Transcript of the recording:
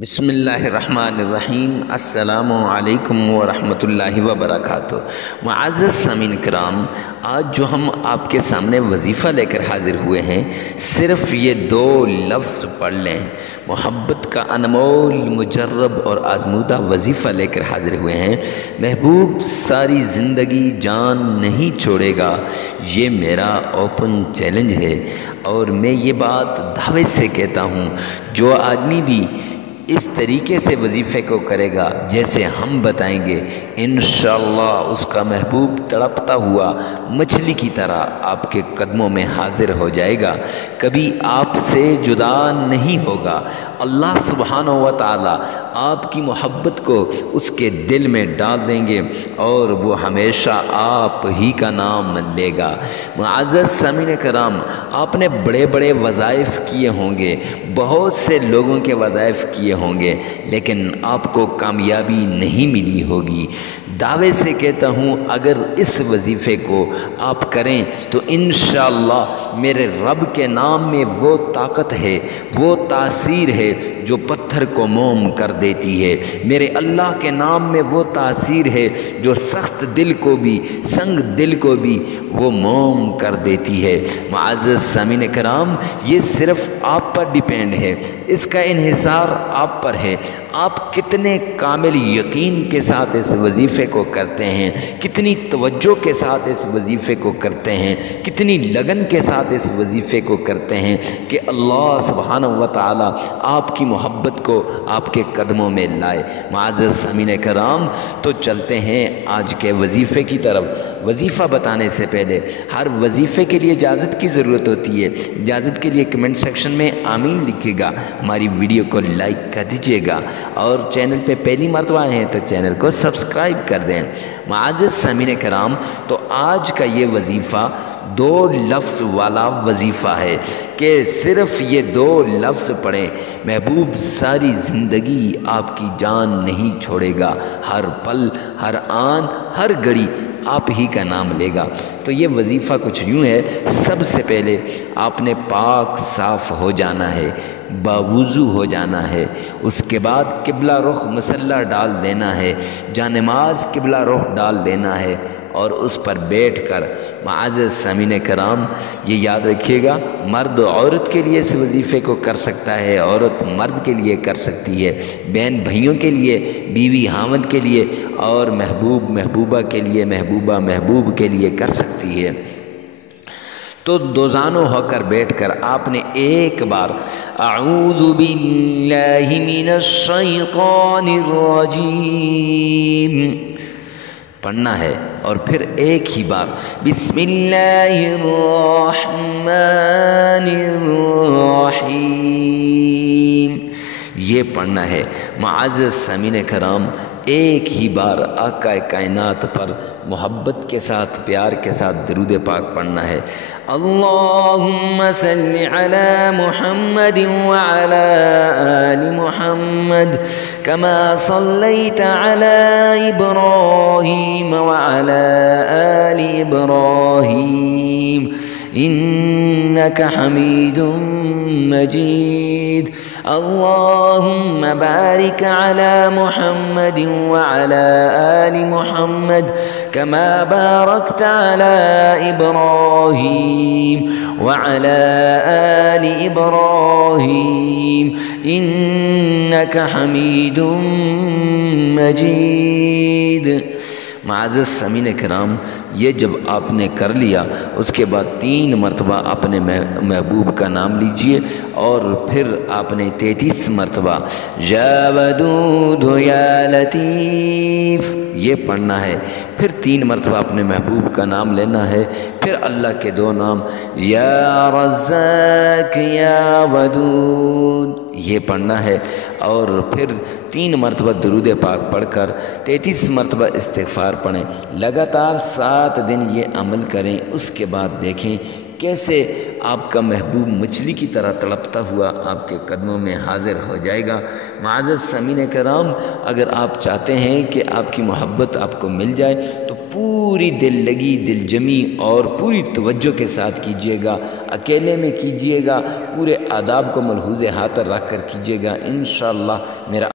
बिस्मिल्लाहिर्रहमानिर्रहीम। अस्सलामु अलैकुम वरहमतुल्लाहि वबरकातुह। मुअज़्ज़ज़ सामीन किराम, आज जो हम आपके सामने वजीफ़ा लेकर हाजिर हुए हैं, सिर्फ़ ये दो लफ्ज़ पढ़ लें। मोहब्बत का अनमोल मुजर्रब और आज़मूदा वजीफ़ा लेकर हाजिर हुए हैं। महबूब सारी ज़िंदगी जान नहीं छोड़ेगा, ये मेरा ओपन चैलेंज है। और मैं ये बात दावे से कहता हूँ, जो आदमी भी इस तरीके से वजीफ़े को करेगा जैसे हम बताएंगे, इंशाअल्लाह उसका महबूब तड़पता हुआ मछली की तरह आपके कदमों में हाजिर हो जाएगा, कभी आपसे जुदा नहीं होगा। अल्लाह सुब्हानहू व तआला आपकी मोहब्बत को उसके दिल में डाल देंगे और वो हमेशा आप ही का नाम लेगा। मुअज़्ज़ज़ सामीन किराम, आपने बड़े बड़े वज़ाइफ़ किए होंगे, बहुत से लोगों के वज़ाइफ़ किए होंगे, लेकिन आपको कामयाबी नहीं मिली होगी। दावे से कहता हूँ, अगर इस वजीफ़े को आप करें तो इंशाअल्लाह मेरे रब के नाम में वो ताकत है, वो तासीर है जो पत्थर को मोम कर देती है। मेरे अल्लाह के नाम में वो तासीर है जो सख्त दिल को भी, संग दिल को भी वो मोम कर देती है। मुअज़्ज़ज़ सामीन किराम, ये सिर्फ़ आप पर डिपेंड है, इसका इन्हिसार आप पर है। आप कितने कामिल यकीन के साथ इस वजीफ़े को करते हैं, कितनी तवज्जो के साथ इस वजीफ़े को करते हैं, कितनी लगन के साथ इस वजीफ़े को करते हैं कि अल्लाह सुब्हानहू व तआला आपकी मोहब्बत को आपके कदमों में लाए। मुअज़्ज़ज़ सामीन किराम, तो चलते हैं आज के वजीफ़े की तरफ। वजीफ़ा बताने से पहले हर वजीफ़े के लिए इजाज़त की ज़रूरत होती है। इजाज़त के लिए कमेंट सेक्शन में आमीन लिखिएगा, हमारी वीडियो को लाइक कर दीजिएगा और चैनल पे पहली मर्तबा आए हैं तो चैनल को सब्सक्राइब कर दें। मुअज़्ज़ज़ सामीन किराम, तो आज का ये वजीफ़ा दो लफ्ज़ वाला वजीफ़ा है कि सिर्फ़ ये दो लफ्ज़ पढ़ें, महबूब सारी ज़िंदगी आपकी जान नहीं छोड़ेगा, हर पल, हर आन, हर घड़ी आप ही का नाम लेगा। तो ये वजीफ़ा कुछ यूँ है, सबसे पहले आपने पाक साफ़ हो जाना है, बावुज़ू हो जाना है। उसके बाद किबला रुख मसल्ला डाल देना है, जानमाज किबला रुख डाल देना है और उस पर बैठकर मुअज़्ज़ज़ सामीन किराम, ये याद रखिएगा, मर्द औरत के लिए इस वजीफ़े को कर सकता है, औरत मर्द के लिए कर सकती है, बहन भाइयों के लिए, बीवी हामद के लिए और महबूब महबूबा के लिए, महबूबा महबूब के लिए कर सकती है। तो दोजानो होकर बैठकर आपने एक बार अऊज़ु बिल्लाहि मिनश शैतानिर रजीम पढ़ना है और फिर एक ही बार बिस्मिल्लाहिर रहमानिर रहीम ये पढ़ना है। मुअज़्ज़ज़ सामीन किराम, एक ही बार आका कायनात पर मोहब्बत के साथ, प्यार के साथ दरूद पाक पढ़ना है। अल्लाहुम्मा सल्लि अला मुहम्मद व अला आलि मुहम्मद कमा सल्लैत अला इब्राहीम व अला आलि इब्राहीम इन्नका हमीदुम मजीद। अल्लाहुम्मा बारिक अला मुहम्मद व अला आलि मुहम्मद कमा बारकत अला इब्राहीम व अला आलि इब्राहीम इन्नका हमीदुम मजीद। मुअज़्ज़ज़ सामीन किराम, ये जब आपने कर लिया, उसके बाद 3 मरतबा अपने महबूब का नाम लीजिए और फिर आपने 33 मरतबा या वदूद या लतीफ़ ये पढ़ना है। फिर 3 मरतबा अपने महबूब का नाम लेना है। फिर अल्लाह के 2 नाम या रज़्ज़ाक़ या वदूद ये पढ़ना है और फिर 3 मरतबा दरूद पाक पढ़कर 33 मरतबा इस्तिग़फ़ार पढ़ें। लगातार 7 दिन ये अमल करें। उसके बाद देखें कैसे आपका महबूब मछली की तरह तड़पता हुआ आपके कदमों में हाजिर हो जाएगा। मुअज़्ज़ज़ सामीन किराम, अगर आप चाहते हैं कि आपकी मोहब्बत आपको मिल जाए तो پوری دل لگی، دل جمی اور پوری توجہ کے ساتھ کیجیے گا، اکیلے میں کیجیے گا، پورے آداب کو ملحوظ خاطر رکھ کر کیجیے گا، انشاءاللہ میرا